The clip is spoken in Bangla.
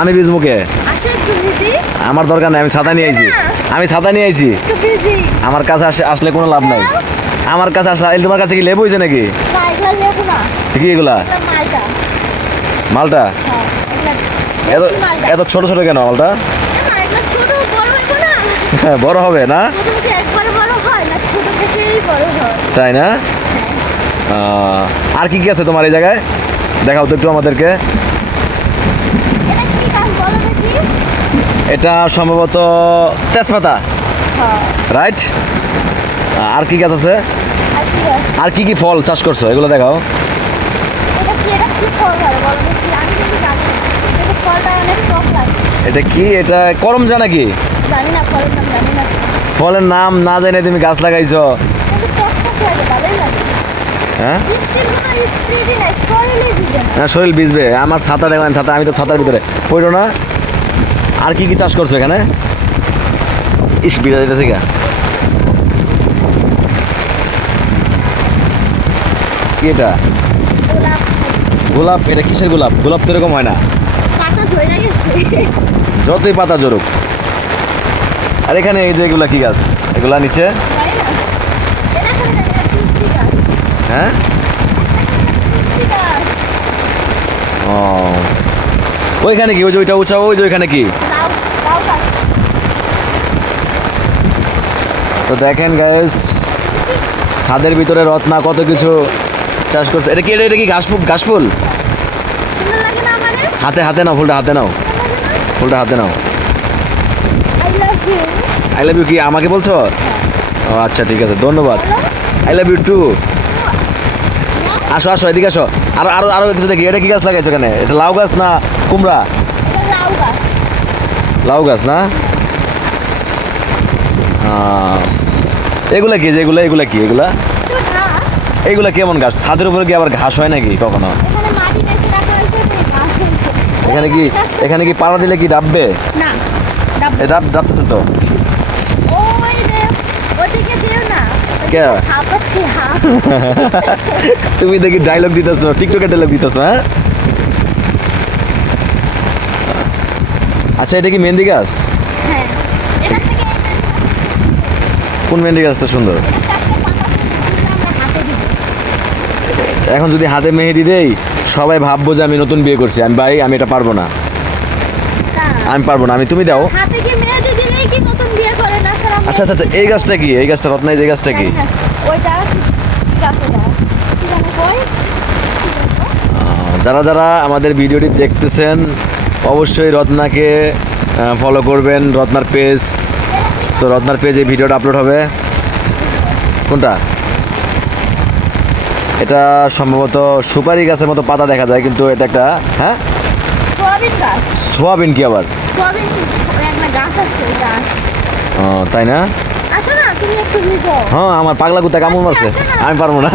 আমি ভিজবো কে? আচ্ছা একটু ভিজি। আমার দরকার নাই, আমি ছাতা নিয়ে আইছি। আমি ছাতা নিয়ে আইছি। একটু ভিজি। আমার কাছে আসলে কোনো লাভ নাই। আমার কাছে আসলে তোমার কাছে কি লেবু হয়েছে নাকি? না এগুলো লেবু না, কি এগুলা? এগুলো মালটা। মালটা? হ্যাঁ এগুলো এত দেশি মালটা। এত ছোট ছোট কেন মালটা? না এগুলো ছোট বড় হইব না। বড় হবে না? ছোট থেকে একবারে বড় হয় না, ছোট থেকেই বড় হয়। তাই না? আর কি কি আছে তোমার এই জায়গায়? দেখাও তো একটু আমাদেরকে। এটা কি গাছ বলো দেখি? এটা সম্ভবত তেজপাতা, হ্যাঁ রাইট? আর কি গাছ আছে? আর কি গাছ? আর কি কি ফল চাষ করছো এগুলো দেখাও। এটা কি ফল ধরে বলো দেখি? আমি কিন্তু জানি না। এটা ফলটা অনেক টক লাগে। এটা কি? এটা করমজা নাকি? জানি না ফলের নাম, জানি না। ফলের নাম না জানে তুমি গাছ লাগাইছো? কিন্তু টক টক লাগে, ভালোই লাগে। হ্যাঁ, বৃষ্টির কোনো স্প্রেডই নাই, শরীরেই ভিজে না। হ্যাঁ শরীর ভিজবে। আমার ছাতা দেখবেন, ছাতা আমি তো ছাতার ভিতরে পড়ো না। আর কি কি চাষ করছো এখানে? ইস বিড়া দিতে থেকে কি এটা? গোলাপ গোলাপ? এটা কিসের গোলাপ? গোলাপ তো এরকম হয় না, পাতা ঝরে গেছে। যতই পাতা জরুক। আর এখানে এই যে এগুলা কি গাছ? এগুলা নিচে? জানি না। এটা খালি জানি না তুলসী গাছ। হ্যাঁ, তুলসী গাছ। ও ওইখানে কি? ওই যে ওইটা উঁচা, ওই যে ওইখানে কি? লাউ লাউ গাছ। তো দেখেন গাইস, ছাদের ভিতরে রত্না কত কিছু চাষ করছে। এটা কি? এটা কি ঘাস ফুল? ঘাস ফুল? সুন্দর লাগে না আমারে? হাতে হাতে নাও ফুলটা, হাতে নাও ফুলটা, হাতে নাও। I love you. I love you কি আমাকে বলছো? ও আচ্ছা ঠিক আছে, ধন্যবাদ। I love you too. আসো আসো, এদিকে আসো। আরো আরো আরো কিছু দেখি। এটা কি গাছ লাগাইছো এখানে? এটা লাউ গাছ না কুমড়া? এটা লাউ গাছ। লাউ গাছ না? এগুলা কি? এগুলা এগুলা কি? এগুলা তো ঘাস। এইগুলা কেমন গাছ? ছাদের উপরে কি আবার ঘাস হয় নাকি কখনো? এখানে মাটি বেশি রাখা হয়েছে, তাই ঘাস হয়েছে। এখানে কি, এখানে কি পাড়া দিলে কি ডাববে? না ডাব। ডাবতেছে তো। ওই যে ওদিকে যেও না। কে? হাঁপাচ্ছি হাঁপ। তুমি দেখি ডায়লগ দিতেছো, টিকটকে ডায়লগ দিতেছো। হ্যাঁ, আচ্ছা এটা কি মেহেন্দি গাছ? হ্যাঁ এটা থেকে কোন মেহেন্দি গাছটা সুন্দর? একটা একটা পাতা তুলে আমরা হাতে দিব। এখন যদি হাতে মেহেদি দেই, সবাই ভাববো যে আমি নতুন বিয়ে করছি। আমি ভাই, আমি এটা পারবো না, আমি পারবো না। তুমি দাও। হাতে কি মেহেদি দিলেই কি নতুন বিয়ে করে না স্যার? আচ্ছা আচ্ছা আচ্ছা, এই গাছটা কি? এই গাছটা রত্না, এই গাছটা কি? ওইটা গাছে দাও কি জানো কই? যারা যারা আমাদের ভিডিওটি দেখতেছেন, অবশ্যই রত্নাকে ফলো করবেন, রত্নার পেজ। তো রত্নার পেজে ভিডিওটা আপলোড হবে। কোনটা? এটা সম্ভবত সুপারি গাছের মতো পাতা দেখা যায়, কিন্তু এটা একটা, হ্যাঁ সোয়াবিন গাছ। সোয়াবিন কি আবার? সোয়াবিন একটা গাছ আছে, ওই গাছ। তাই না? আসো না তুমি একটু ভিজো। হ্যাঁ, আমার পাগলা কুত্তা কামড় মারছে, আমি পারবো না।